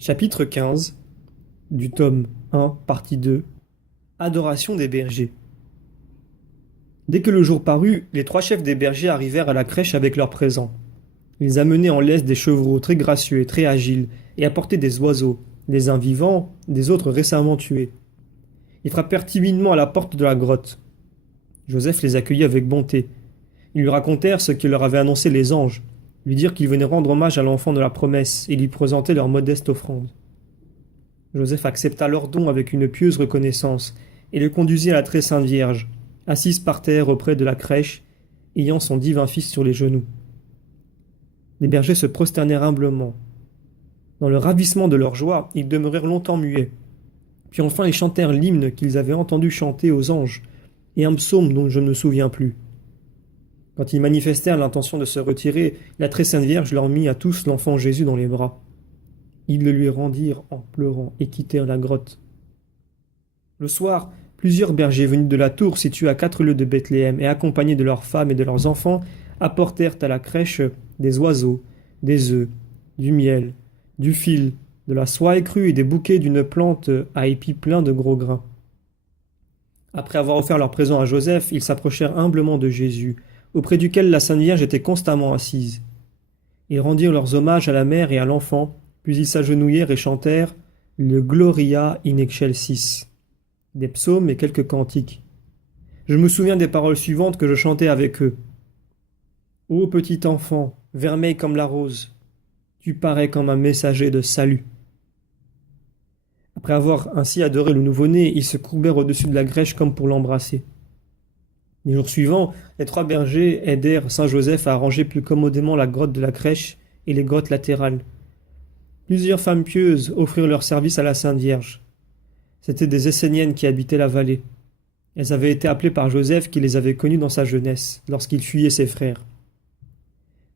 Chapitre 15 du tome 1, partie 2. Adoration des bergers. Dès que le jour parut, les trois chefs des bergers arrivèrent à la crèche avec leurs présents. Ils amenaient en laisse des chevreaux très gracieux et très agiles, et apportaient des oiseaux, des uns vivants, des autres récemment tués. Ils frappèrent timidement à la porte de la grotte. Joseph les accueillit avec bonté. Ils lui racontèrent ce que leur avaient annoncé les anges, lui dirent qu'ils venaient rendre hommage à l'enfant de la promesse et lui présenter leur modeste offrande. Joseph accepta leur don avec une pieuse reconnaissance et le conduisit à la très sainte Vierge, assise par terre auprès de la crèche, ayant son divin fils sur les genoux. Les bergers se prosternèrent humblement. Dans le ravissement de leur joie, ils demeurèrent longtemps muets. Puis enfin ils chantèrent l'hymne qu'ils avaient entendu chanter aux anges, et un psaume dont je ne me souviens plus. Quand ils manifestèrent l'intention de se retirer, la très sainte Vierge leur mit à tous l'enfant Jésus dans les bras. Ils le lui rendirent en pleurant et quittèrent la grotte. Le soir, plusieurs bergers venus de la tour située à 4 lieues de Bethléem et accompagnés de leurs femmes et de leurs enfants apportèrent à la crèche des oiseaux, des œufs, du miel, du fil, de la soie écrue et des bouquets d'une plante à épis pleins de gros grains. Après avoir offert leurs présents à Joseph, ils s'approchèrent humblement de Jésus, auprès duquel la Sainte Vierge était constamment assise. Ils rendirent leurs hommages à la mère et à l'enfant, puis ils s'agenouillèrent et chantèrent le Gloria in excelsis, des psaumes et quelques cantiques. Je me souviens des paroles suivantes que je chantais avec eux. Ô petit enfant, vermeil comme la rose, tu parais comme un messager de salut. Après avoir ainsi adoré le nouveau-né, ils se courbèrent au-dessus de la crèche comme pour l'embrasser. Les jours suivants, les trois bergers aidèrent saint Joseph à arranger plus commodément la grotte de la crèche et les grottes latérales. Plusieurs femmes pieuses offrirent leur service à la Sainte Vierge. C'étaient des Esséniennes qui habitaient la vallée. Elles avaient été appelées par Joseph qui les avait connues dans sa jeunesse, lorsqu'il fuyait ses frères.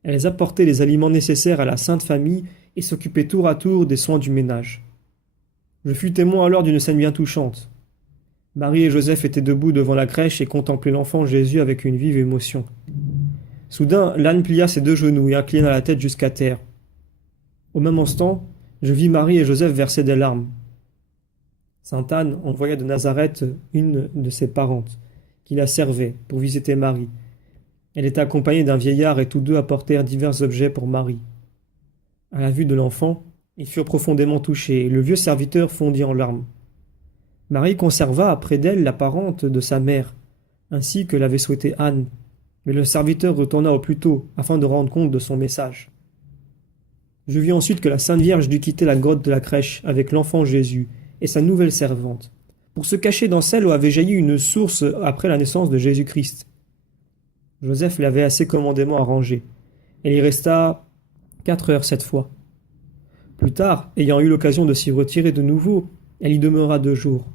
Elles apportaient les aliments nécessaires à la Sainte Famille et s'occupaient tour à tour des soins du ménage. Je fus témoin alors d'une scène bien touchante. Marie et Joseph étaient debout devant la crèche et contemplaient l'enfant Jésus avec une vive émotion. Soudain, l'âne plia ses deux genoux et inclina la tête jusqu'à terre. Au même instant, je vis Marie et Joseph verser des larmes. Sainte Anne envoya de Nazareth une de ses parentes, qui la servait pour visiter Marie. Elle était accompagnée d'un vieillard et tous deux apportèrent divers objets pour Marie. À la vue de l'enfant, ils furent profondément touchés et le vieux serviteur fondit en larmes. Marie conserva près d'elle la parente de sa mère, ainsi que l'avait souhaité Anne, mais le serviteur retourna au plus tôt afin de rendre compte de son message. Je vis ensuite que la Sainte Vierge dut quitter la grotte de la crèche avec l'enfant Jésus et sa nouvelle servante, pour se cacher dans celle où avait jailli une source après la naissance de Jésus-Christ. Joseph l'avait assez commodément arrangée. Elle y resta 4 heures cette fois. Plus tard, ayant eu l'occasion de s'y retirer de nouveau, elle y demeura 2 jours.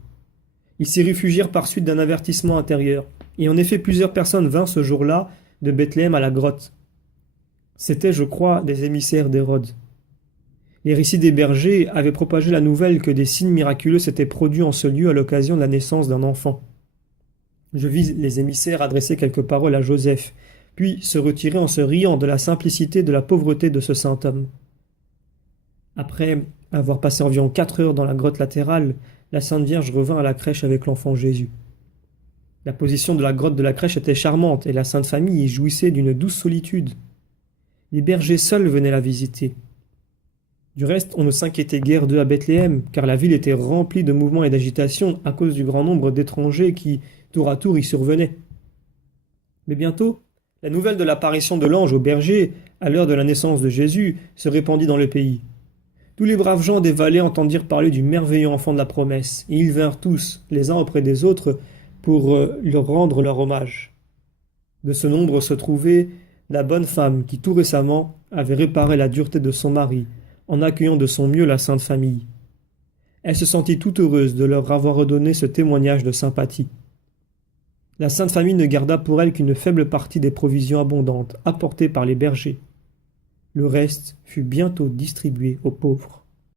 Ils s'y réfugièrent par suite d'un avertissement intérieur, et en effet plusieurs personnes vinrent ce jour-là de Bethléem à la grotte. C'étaient, je crois, des émissaires d'Hérode. Les récits des bergers avaient propagé la nouvelle que des signes miraculeux s'étaient produits en ce lieu à l'occasion de la naissance d'un enfant. Je vis les émissaires adresser quelques paroles à Joseph, puis se retirer en se riant de la simplicité et de la pauvreté de ce saint homme. Après avoir passé environ 4 heures dans la grotte latérale, la Sainte Vierge revint à la crèche avec l'enfant Jésus. La position de la grotte de la crèche était charmante et la Sainte Famille y jouissait d'une douce solitude. Les bergers seuls venaient la visiter. Du reste, on ne s'inquiétait guère d'eux à Bethléem, car la ville était remplie de mouvements et d'agitation à cause du grand nombre d'étrangers qui, tour à tour, y survenaient. Mais bientôt, la nouvelle de l'apparition de l'ange aux bergers, à l'heure de la naissance de Jésus, se répandit dans le pays. Tous les braves gens des vallées entendirent parler du merveilleux enfant de la promesse, et ils vinrent tous, les uns auprès des autres, pour leur rendre leur hommage. De ce nombre se trouvait la bonne femme qui tout récemment avait réparé la dureté de son mari, en accueillant de son mieux la Sainte Famille. Elle se sentit toute heureuse de leur avoir redonné ce témoignage de sympathie. La Sainte Famille ne garda pour elle qu'une faible partie des provisions abondantes apportées par les bergers. Le reste fut bientôt distribué aux pauvres.